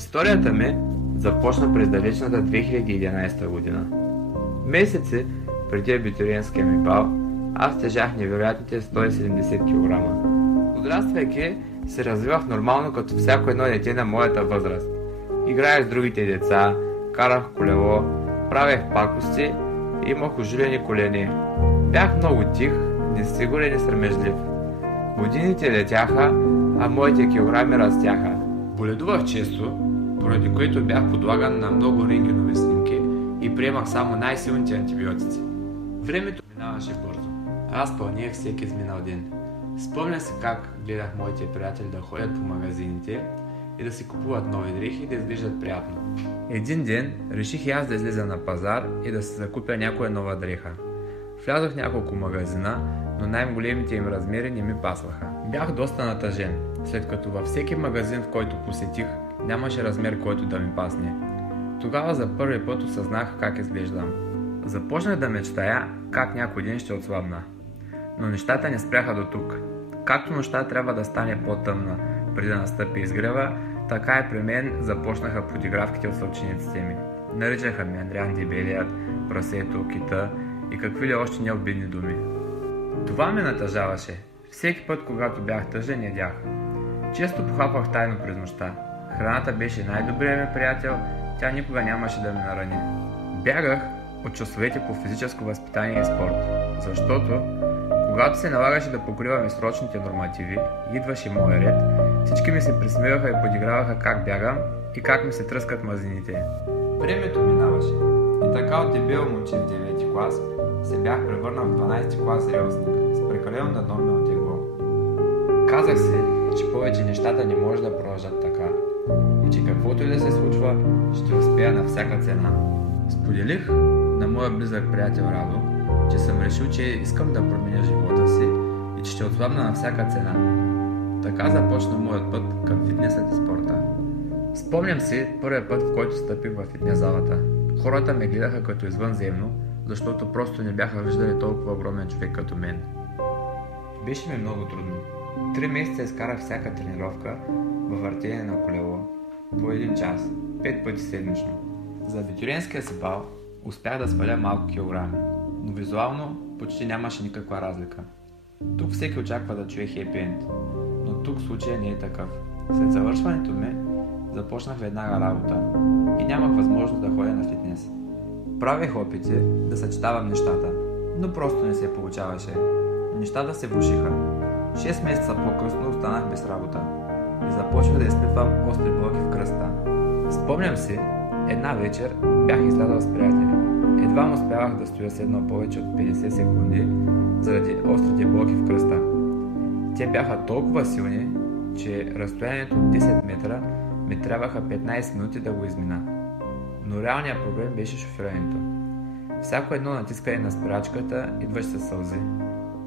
Историята ми започна през далечната 2011 година. Месеци преди абитуриентския ми бал, аз тежах невероятните 170 кг. Подраствайки, се развивах нормално като всяко едно дете на моята възраст. Играех с другите деца, карах колело, правех пакости и имах ожилени колени. Бях много тих, несигурен и срамежлив. Годините летяха, а моите килограми растяха. Боледувах често, поради което бях подлаган на много рентгенови снимки и приемах само най-силните антибиотици. Времето минаваше бързо. Аз пълнех всеки изминал ден. Спомня се как гледах моите приятели да ходят по магазините и да си купуват нови дрехи и да изглеждат приятно. Един ден реших и аз да излеза на пазар и да си закупя някоя нова дреха. Влязох в няколко магазина, но най-големите им размери не ми пасваха. Бях доста натъжен, след като във всеки магазин, в който посетих, нямаше размер, който да ми пасне. Тогава за първи път осъзнах как изглеждам. Започнах да мечтая как някой ден ще отслабна. Но нещата не спряха до тук. Както нощта трябва да стане по-тъмна преди да настъпи изгрева, така и при мен започнаха подигравките от съучениците ми. Наричаха ме Андриан Дебелият, прасето, кита и какви ли още необидни думи. Това ме натъжаваше. Всеки път, когато бях тъжен, ядях. Често похапвах тайно през нощта. Храната беше най-добрият ми приятел, тя никога нямаше да ме нарани. Бягах от часовете по физическо възпитание и спорт, защото когато се налагаше да покриваме срочните нормативи, идваше моя ред, всички ми се присмиваха и подиграваха как бягам и как ми се тръскат мазнините. Времето минаваше и така от дебел момче в 9 клас се бях превърнал в 12 клас релсник с прекалено наднормено тегло. Казах си, че повече нещата не може да продължат така и че каквото и да се случва, ще успея на всяка цена. Споделих на моя близък приятел Радо, че съм решил, че искам да променя живота си и че ще отслабна на всяка цена. Така започна моят път към фитнесът и спорта. Спомням си първият път, в който стъпих в фитнес залата. Хората ме гледаха като извънземно, защото просто не бяха виждали толкова огромен човек като мен. Беше ми много трудно. 3 месеца изкарах всяка тренировка във въртене на колело, по 1 час, 5 пъти седмично. За абитуриентския си бал успях да сваля малко килограми, но визуално почти нямаше никаква разлика. Тук всеки очаква да чуе хепи енд, но тук случая не е такъв. След завършването ми започнах веднага работа и нямах възможност да ходя на фитнес. Правех опити да съчетавам нещата, но просто не се получаваше. Нещата се влошиха. 6 месеца по-късно останах без работа и започвах да изпитвам остри болки в кръста. Спомням си, една вечер бях излязъл с приятели. Едва успявах да стоя седнал повече от 50 секунди заради острите болки в кръста. Те бяха толкова силни, че разстоянието от 10 метра ми трябваха 15 минути да го измина. Но реалният проблем беше шофирането. Всяко едно натискане на спирачката идваше със сълзи,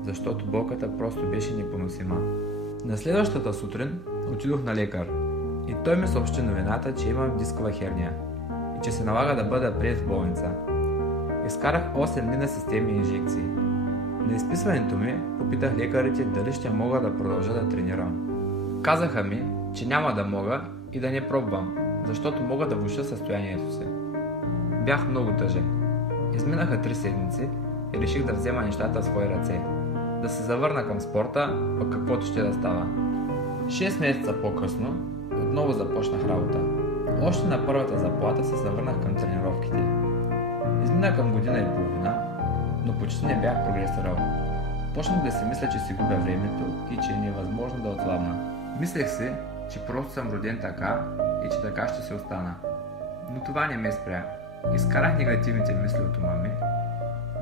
защото болката просто беше непоносима. На следващата сутрин отидох на лекар и той ми съобщи новината, че имам дискова херния и че се налага да бъда приет в болница. Изкарах 8 дни на системни инжекции. На изписването ми попитах лекарите дали ще мога да продължа да тренирам. Казаха ми, че няма да мога и да не пробвам, защото мога да влоша състоянието си. Бях много тъжен. Изминаха 3 седмици и реших да взема нещата в свои ръце. Да се завърна към спорта, пък каквото ще да става. 6 месеца по-късно отново започнах работа. Още на първата заплата се завърнах към тренировките. Измина към година и половина, но почти не бях прогресирал. Почнах да си мисля, че си губя времето и че е невъзможно да отслабна. Мислех си, че просто съм роден така и че така ще се остана. Но това не ме спря. Изкарах негативните мисли от ума ми.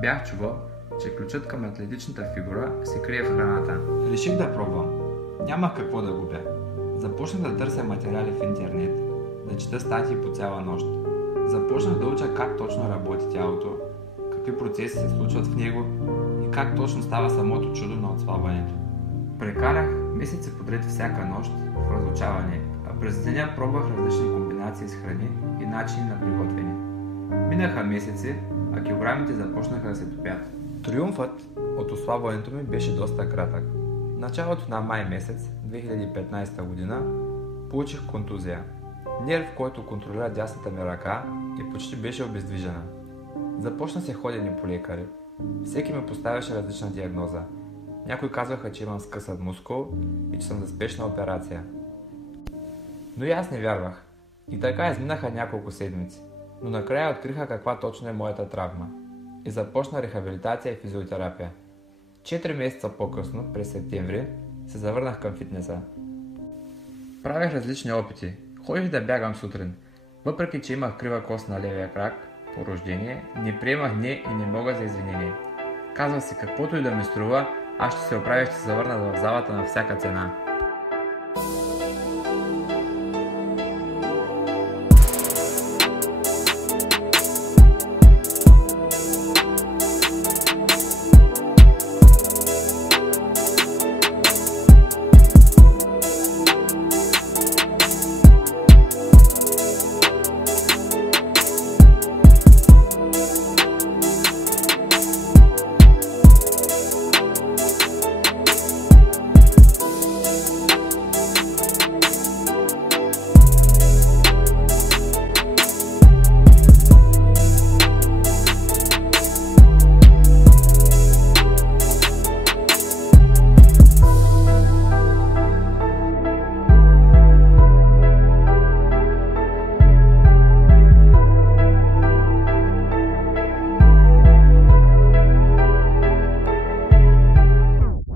Бях чувал, че ключът към атлетичната фигура се крие в храната. Реших да пробвам. Нямах какво да губя. Започнах да търся материали в интернет, да чета статии по цяла нощ. Започнах да уча как точно работи тялото, какви процеси се случват в него и как точно става самото чудо на отслабването. Прекарах месеци подред всяка нощ в разучаване, а през деня пробвах различни комбинации с храни и начини на приготвяне. Минаха месеци, а килограмите започнаха да се топят. Триумфът от отслабването ми беше доста кратък. В началото на май месец 2015 година получих контузия. нерв, който контролира дясната ми ръка и почти беше обездвижена. Започна се ходене по лекари. Всеки ми поставяше различна диагноза. Някои казваха, че имам скъсат мускул и че съм за спешна операция. Но и аз не вярвах. И така изминаха няколко седмици. Но накрая откриха каква точно е моята травма. И започна рехабилитация и физиотерапия. 4 месеца по-късно, през септември, се завърнах към фитнеса. Правех различни опити. Ходих да бягам сутрин. Въпреки че имах крива кост на левия крак, по рождение, не приемах не и не мога за извинение. Казвах си, каквото и да ми струва, аз ще се оправя и ще се завърна в залата на всяка цена.